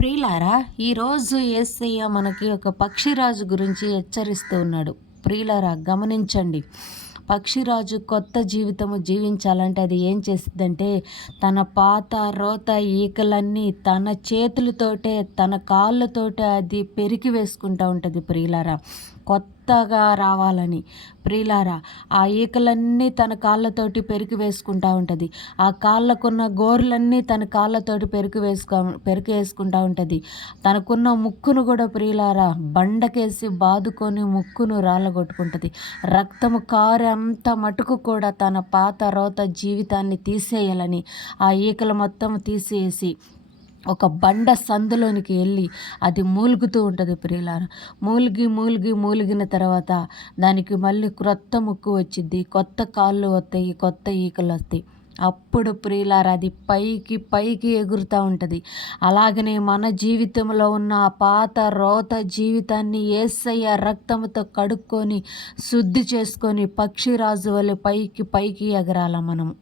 ప్రియులారా ఈరోజు ఏసయ్య మనకి ఒక పక్షిరాజు గురించి హెచ్చరిస్తూ ఉన్నాడు. ప్రియులారా గమనించండి. పక్షిరాజు కొత్త జీవితము జీవించాలంటే అది ఏం చేస్తుందంటే తన పాత రోత ఈకలన్నీ తన చేతులతోటే తన కాళ్ళతోటే అది పెరికి వేసుకుంటూ ఉంటుంది ప్రియులారా. కొత్తగా రావాలని. ప్రియులారా ఆ ఈకలన్నీ తన కాళ్ళతోటి పెరికి వేసుకుంటూ ఉంటుంది. ఆ కాళ్ళకున్న గోర్లన్నీ తన కాళ్ళతోటి పెరికి వేసుకో పెరికి వేసుకుంటూ ఉంటుంది. తనకున్న ముక్కును కూడా ప్రియులారా బండకేసి బాదుకొని ముక్కును రాళ్ళగొట్టుకుంటుంది. రక్తము కారు అంత మటుకు కూడా తన పాత రోత జీవితాన్ని తీసేయాలని ఆ ఈకలు మొత్తం తీసేసి ఒక బండ సందులోనికి వెళ్ళి అది మూలుగుతూ ఉంటుంది ప్రియులార. మూలిగి మూలిగి మూలిగిన తర్వాత దానికి మళ్ళీ క్రొత్త ముక్కు వచ్చింది కొత్త కాళ్ళు వస్తాయి కొత్త ఈకలు వస్తాయి. అప్పుడు ప్రియులార అది పైకి పైకి ఎగురుతూ ఉంటుంది. అలాగనే మన జీవితంలో ఉన్న ఆ పాత రోత జీవితాన్ని ఏసయ్య రక్తంతో కడుక్కొని శుద్ధి చేసుకొని పక్షిరాజు వల్ల పైకి పైకి ఎగరాల మనం